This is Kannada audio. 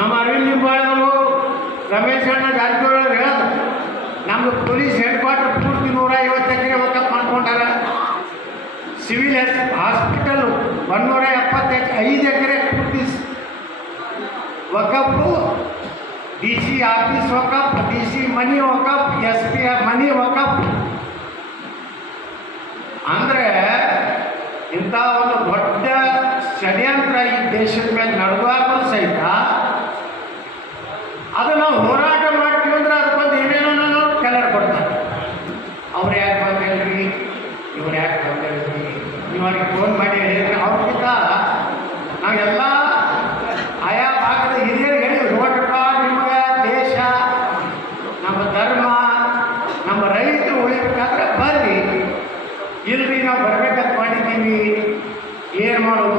ಅರವಿಂದ್ ಲಿಂಬಾಳವರು ರಮೇಶ್ ಅಣ್ಣ ಜಾರಕಿಹೊಳಿ ಹೇಳೋದು ನಮ್ದು ಪೊಲೀಸ್ ಹೆಡ್ ಕ್ವಾರ್ಟರ್ ಪೂರ್ತಿ ನೂರ ಐವತ್ತು ಎಕರೆ ವಕಪ್ ಮಾಡ್ಕೊಂಡಾರ. ಸಿವಿಲ್ ಹಾಸ್ಪಿಟಲ್ ಒಂದೂರ ಎಪ್ಪತ್ತು ಐದು ಎಕರೆ ಪೂರ್ತಿ ಒಕ್ಕಪ್ಪು ಡಿ ಸಿ ಆಫೀಸ್ ಒಕ್ಕಪ್ ಡಿ ಸಿ ಮನಿ ವಕಪ್ ಎಸ್ ಪಿ ಮನಿ ಒಕ್ಕಪ್ ಅಂದರೆ ಇಂಥ ಒಂದು ದೊಡ್ಡ ಷಡ್ಯಂತ್ರ ಈ ದೇಶದ ಮೇಲೆ ನಡೆದಾಗಲೂ ಸಹಿತ ಅವ್ರು ಯಾಕೆ ಬಂದು ಹೇಳಿದ್ರಿ ಇವ್ರು ಯಾಕೆ ಬಂದು ನೀವು ಅವ್ರಿಗೆ ಫೋನ್ ಮಾಡಿ ಹೇಳಿದ್ರೆ ಅವ್ರಿಗಿಂತ ನಾವೆಲ್ಲ ಆಯಾ ಭಾಗದ ಹಿರಿಯರಿಗೆ ಹೇಳಿ ನೋಡ್ರಪ್ಪ, ನಿಮಗೆ ದೇಶ, ನಮ್ಮ ಧರ್ಮ, ನಮ್ಮ ರೈತರು ಉಳಿಬೇಕಾದ್ರೆ ಬರ್ರಿ. ಇಲ್ರಿ, ನಾವು ಬರಬೇಕಂತ ಮಾಡಿದ್ದೀವಿ. ಏನು ಮಾಡೋದು?